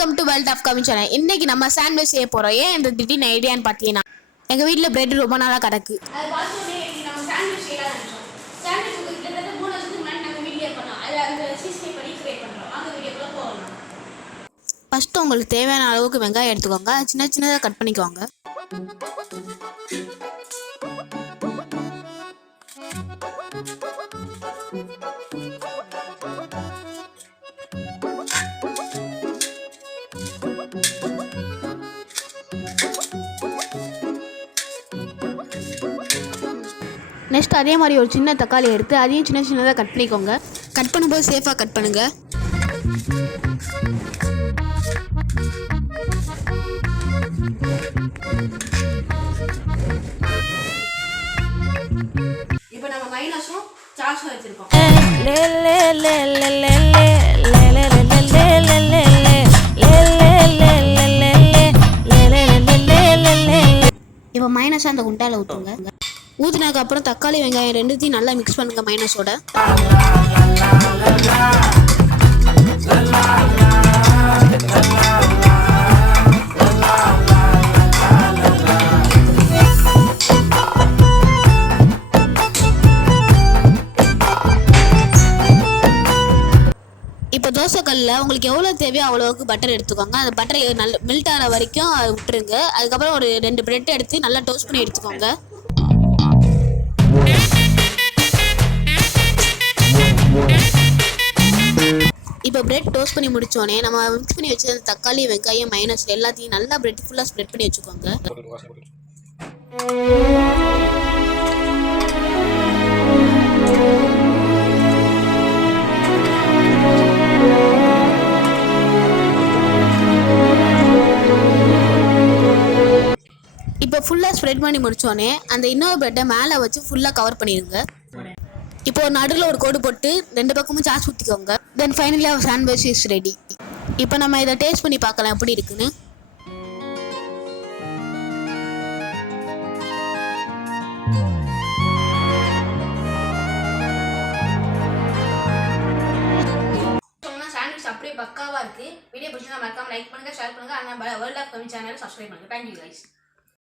Welcome to world of கமி channel. இன்னைக்கு நம்ம சாண்ட்விச் செய்ய போறோம். ஏன் இந்த திடீர்னு ஐடியான்னு பார்த்தீங்கன்னா, எங்க வீட்ல பிரெட் ரொம்ப நாளா கிடக்கு. ஃபர்ஸ்ட் உங்களுக்கு தேவையான அளவுக்கு வெங்காயம் எடுத்துக்கோங்க. சின்ன சின்னதாக கட் பண்ணிக்கோங்க. நெக்ஸ்ட் அதே மாதிரி ஒரு சின்ன தக்காளி எடுத்து அதையும் சின்ன சின்னதாக கட் பண்ணிக்கோங்க. கட் பண்ணும்போது சேஃபாக கட் பண்ணுங்க. இப்போ நம்ம மைனஸும் சாஸும் வச்சிருக்கோம். இப்போ மைனஸை அந்த குண்டால ஊற்றுங்க. ஊற்றினதுக்கு அப்புறம் தக்காளி வெங்காயம் ரெண்டுத்தையும் நல்லா மிக்ஸ் பண்ணுங்க மைனஸோட. இப்போ தோசைக்கல்லில் உங்களுக்கு எவ்வளோ தேவையோ அவ்வளோவுக்கு பட்டர் எடுத்துக்கோங்க. அந்த பட்டர் நல்ல மெல்ட் ஆகிற வரைக்கும் அதை விட்டுருங்க. அதுக்கப்புறம் ஒரு 2 பிரெட் எடுத்து நல்லா டோஸ்ட் பண்ணி எடுத்துக்கோங்க. இப்போ பிரெட் டோஸ்ட் பண்ணி முடிச்சோடனே நம்ம மிக்ஸ் பண்ணி வச்சு அந்த தக்காளி வெங்காயம் மைனஸ் எல்லாத்தையும் நல்லா பிரெட் ஃபுல்லாக ஸ்ப்ரெட் பண்ணி வச்சுக்கோங்க. இப்போ ஃபுல்லாக ஸ்ப்ரெட் பண்ணி முடிச்சோடனே அந்த இன்னொரு பிரெட்டை மேலே வச்சு ஃபுல்லாக கவர் பண்ணிடுங்க. இப்போ நடுவில் ஒரு கோடு போட்டு 2 பக்கமும் சாஸ் ஊற்றிக்கோங்க. Then finally our sandwich is ready. இப்போ நம்ம இதை டேஸ்ட் பண்ணி பார்க்கலாம் எப்படி இருக்குன்னு. சாண்ட்விச் அப்படியே பக்காவாக இருக்குது. வீடியோ பிடிச்சா மறக்காம லைக் பண்ணுங்கள், ஷேர் பண்ணுங்கள். ஆனால் வேர்ல்ட் ஆஃப் கமி சேனலை சப்ஸ்கிரைப் பண்ணுங்கள். Thank you guys.